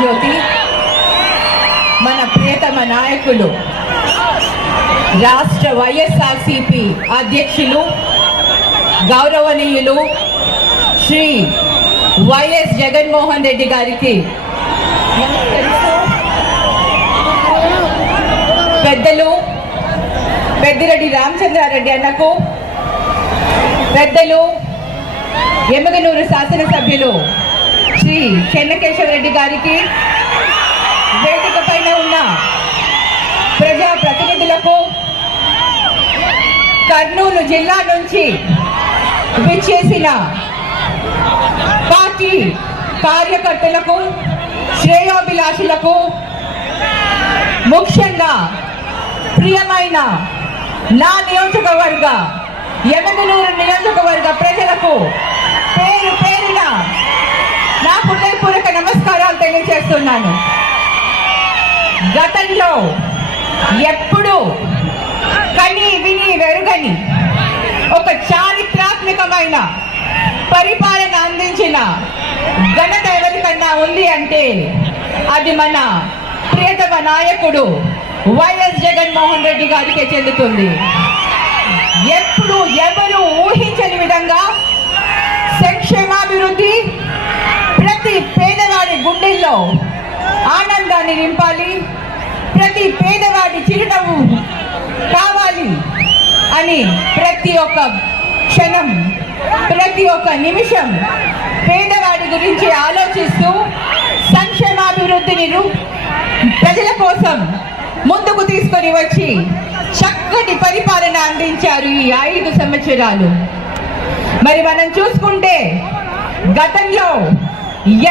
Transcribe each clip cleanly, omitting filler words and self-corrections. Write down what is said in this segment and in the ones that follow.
జ్యోతి మన ప్రియతమ నాయకులు రాష్ట్ర వైఎస్ఆర్సీపీ అధ్యక్షులు గౌరవనీయులు శ్రీ వైఎస్ జగన్మోహన్ రెడ్డి గారికి పెద్దలు పెద్దిరెడ్డి రామచంద్రారెడ్డి అన్నకు పెద్దలు ఎమ్మిగనూరు శాసనసభ్యులు శ్రీ చెన్నకేశవరెడ్డి గారికి వేదిక పైన ఉన్న ప్రజా ప్రతినిధులకు కర్నూలు జిల్లా నుంచి విచ్చేసిన పార్టీ కార్యకర్తలకు శ్రేయోభిలాషులకు ముఖ్యంగా ప్రియమైన నా నియోజకవర్గ ఎమ్మిగనూరు నియోజకవర్గ ప్రజలకు పేరు పేరున నా హృదయపూర్వక నమస్కారాలు తెలియజేస్తున్నాను. గతంలో ఎప్పుడు కని విని వెరుగని ఒక చారిత్రాత్మకమైన పరిపాలన అందించిన ఘనత ఎవరికన్నా ఉంది అంటే అది మన ప్రియతమ నాయకుడు వైఎస్ జగన్మోహన్ రెడ్డి గారికే చెందుతుంది. ఎప్పుడు ఎవరు ఊహించని విధంగా సంక్షేమాభివృద్ధి ప్రతి పేదవాడి గుండెల్లో ఆనందాన్ని నింపాలి, ప్రతి పేదవాడి చిరునవ్వు కావాలి అని ప్రతి ఒక్క క్షణం ప్రతి ఒక్క నిమిషం పేదవాడి గురించి ఆలోచిస్తూ సంక్షేమాభివృద్ధిని ప్రజల కోసం ముందుకు తీసుకొని వచ్చి చక్కటి పరిపాలన అందించారు ఈ 5 సంవత్సరాలు. మరి మనం చూసుకుంటే గతంలో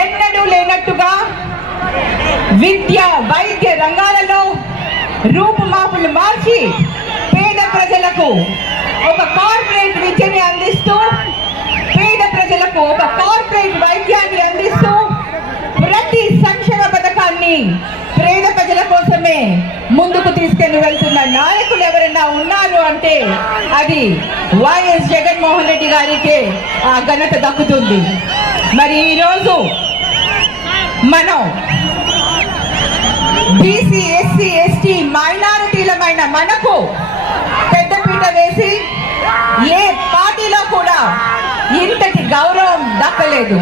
ఎన్నడూ లేనట్టుగా విద్య వైద్య రంగాలలో రూపుమాపులు మార్చి పేద ప్రజలకు ఒక కార్పొరేట్ విద్యని అందిస్తూ పేద ప్రజలకు ఒక కార్పొరేట్ వైద్యాన్ని అందిస్తూ ప్రతి సంక్షేమ పథకాన్ని పేద ప్రజల కోసమే ముందుకు తీసుకెళ్లి వెళ్తున్న నాయకులు ఎవరైనా ఉన్నారు అంటే అది వైఎస్ జగన్మోహన్ రెడ్డి గారికే ఆ ఘనత దక్కుతుంది. మరి ఈరోజు మనం బీసీ ఎస్సీ ఎస్టీ మైనారిటీలమైన మనకు పెద్దపీట వేసి ఏ పార్టీలో కూడా ఇంతటి గౌరవం దక్కలేదు.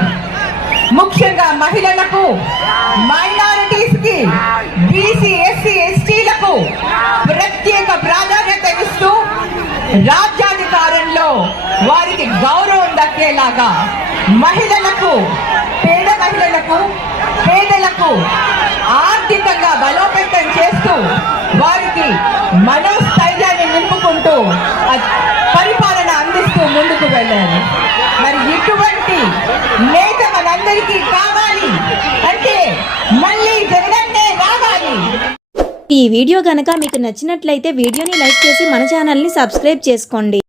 ముఖ్యంగా మహిళలకు, మైనారిటీస్ కి, బీసీ ఎస్సీ ఎస్టీలకు ప్రత్యేక ప్రాధాన్యత ఇస్తూ రాజ్యాధికారంలో వారికి గౌరవం దక్కేలాగా మహిళలకు, పేద మహిళలకు, పేదలకు ఆర్థికంగా బలోపేతం చేస్తూ వారికి మనోస్థైర్యాన్ని నింపుకుంటూ పరిపాలన అందిస్తూ ముందుకు వెళ్ళారు. మరి ఇటువంటి నేత మనందరికీ కావాలి అంటే మళ్ళీ జగనన్నే రావాలి. ఈ వీడియో గనక మీకు నచ్చినట్లయితే వీడియోని లైక్ చేసి మన ఛానల్ని సబ్స్క్రైబ్ చేసుకోండి.